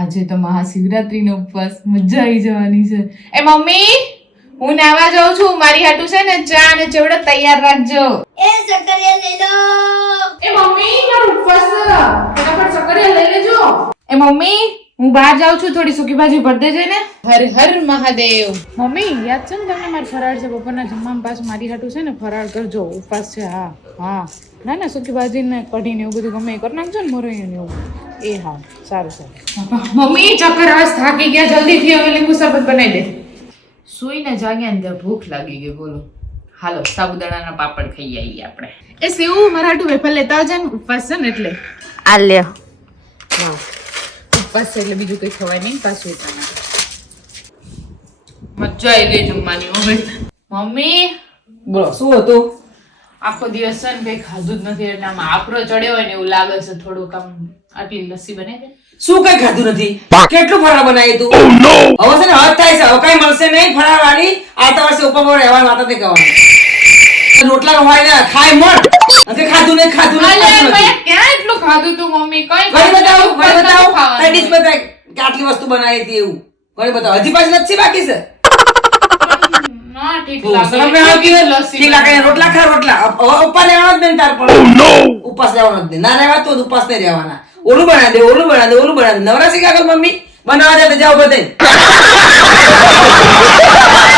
આજે તો મહાશિવરાત્રીનો ઉપવાસ મજા આવી જવાની છે. એ મમ્મી હું નાવા જાઉં છું, મારી હાટુ છે ને ચા અને ચેવડો તૈયાર રાખજો. એ સકરિયા લઈ લો. એ મમ્મી મારો ઉપવાસ છે, ફટાફટ સકરિયા લઈ લેજો. એ મમ્મી હું બહાર જાઉં છું, થોડી સૂકી ભાજી ભર દેજે ને. હર હર મહાદેવ. મમ્મી યાદ છે ને તમને મારે ફરાળ છે, બપોરના જમવામાં પાછું મારી હાટુ છે ને ફરાળ કરજો, ઉપવાસ છે. હા હા ના ના સૂકી ભાજી ને કઢી ને એવું બધું ગમે એ કરી નાખજો ને મોરૈયું ને એવું. એ હા સારું સારું. મમ્મી ચક્કર આવે, થાકી ગયા, જલ્દી થી હવે લીંબુ શરબત બનાવી દે. સુઈને જાગ્યા ને ત્યાં ભૂખ લાગી ગઈ. બોલો હાલો સાબુદાણાના પાપડ ખાઈ આવીએ આપણે. એ સેવ મારા હાટુ વેફર લેતા આવજે ને, ઉપવાસ છે ને એટલે. આ લ્યો. હા ઉપવાસ છે એટલે બીજું કઈ ખવાય નહીં પાછું એટલા. મજા આવી ગઈ જમવાની. મમ્મી બોલો શું હતું? આખો દિવસ છે ને કઈ ખાધું જ નથી એટલે આમાં આપરો ચડ્યો હોય ને એવું લાગે છે થોડુંક. આમ આટલી લસ્સી બનાવી દે. શું કઈ ખાધું નથી? કેટલું ફરાળ બનાવ્યું તું? હવે છે ને હદ થાય છે, હવે કઈ મળશે નહીં ફરાળ વાળી. આવતા વર્ષે ઉપર રહેવાની વાત નથી કરવાની. રોટલા હોય ને ખાય મળ. નથી ખાધું નહીં, ખાધું અલે નહીં. મેં ક્યાં એટલું ખાધું તું મમ્મી? કઈ ઘણી બતાવો, ઘણી બતાવો. ખાવાનું. તારી ડીશ બતાય કે આટલી વસ્તુ બનાવી હતી એવું. ઘણી બતાવો. હજી પાછી નથી બાકી છે. ના ઠીક તું લાગે. શરમ નહીં આવતી હોય? લસ્સી ઠીક લાગે. રોટલા ખા રોટલા. હવે ઉપર રહેવાનો જ નહીં તાર પર. ઉપવાસ રહેવાનો જ નહીં. ના રહેવા તો ઉપવાસ નહીં રહેવાના. ઓલું બના દે, ઓલું બના દે, ઓલું બના દે. નવરાશી કાગળ મમ્મી બનાવવા જાય તો જાઓ બધે.